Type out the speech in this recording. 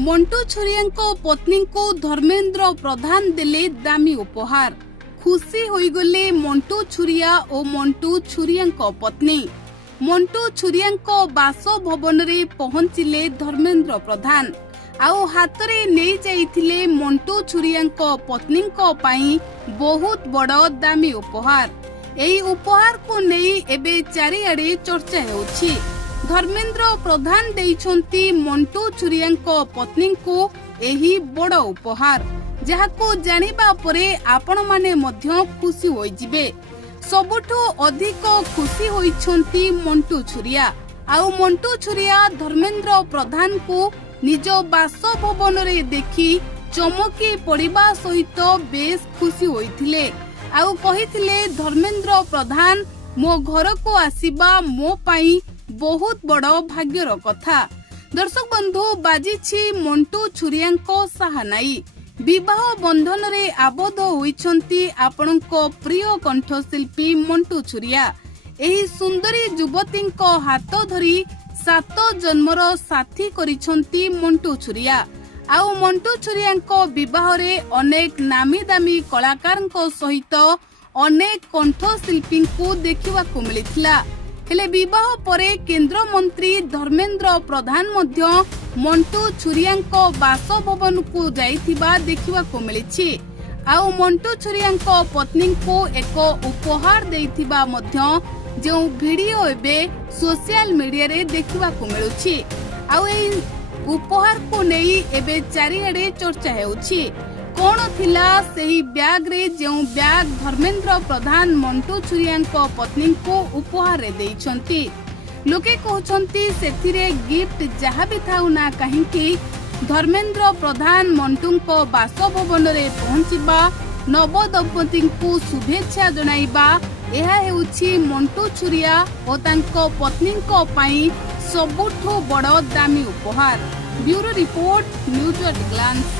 मंटुछुरिया पत्नी को धर्मेंद्र प्रधान देले दामी उपहार। खुशी होईगले मंटुछुरिया और मंटुछुरिया पत्नी। मंटुछुरिया बासभवन रे पहुंचिले धर्मेंद्र प्रधान आउ हातरे नहीं जाइथिले मंटुछुरिया पत्नी पाई बहुत बड़ दामी उपहार। एही उपहार को नहीं एबे चारिआडे चर्चा हेउछि। धर्मेंद्र प्रधान देइछंती मंटुछुरिया पत्नी को एही बड़ उपहार, जहाको जानिबा परे आपण माने मध्य खुशी होई जिबे। सबुठु अधिक खुशी होइछंती मंटुछुरिया आउ मंटुछुरिया धर्मेंद्र प्रधान को निज बासभवन रे देखि चमकी पड़िबा सहित बेस खुशी होइथिले आउ कहिथिले धर्मेंद्र प्रधान मो घर को आसीबा मो पाई बहुत बड़ भाग्यर कथा। दर्शक बंधु बाजिछि मंटुछुरिया साहानाई विवाह बंधन रे आबद्ध होइछंती आपणको प्रिय कंठशिल्पी मंटुछुरिया। एही सुंदरी युवती हाथ धरी 7 जन्मर साथी करिछंती मंटुछुरिया आउ मंटुछुरिया विवाह रे अनेक नामी दामी कलाकार सहित अनेक कंठशिल्पी को देखा मिलिथिला। हेले विवाह परे केंद्र मंत्री धर्मेंद्र प्रधान मध्य मंटुछुरिया बासभवन को जाइथिबा देखा मिली आउ मंटुछुरिया पत्नी को एक उपहार देइथिबा मध्य जो वीडियो एबे सोशल मीडिया रे देखा मिलुछि आउ एई उपहार को नहीं एबे चारिआडे चर्चा हेउछि। कौन थिला सेही बैग रे जो बैग धर्मेंद्र प्रधान मंटुछुरिया पत्नी को उपहार रे देइछंती। लोके कहउछंती सेथिरे गिफ्ट जहा भी थाउ ना काहेकि धर्मेंद्र प्रधान मंटुको बासभवन रे पहुंचिबा नव दंपति को शुभेच्छा जणाइबा एहा हेउछि मंटुछुरिया और तांको पत्नी को पाई सबुठु बड़ दामी उपहार। Bureau report news at glance.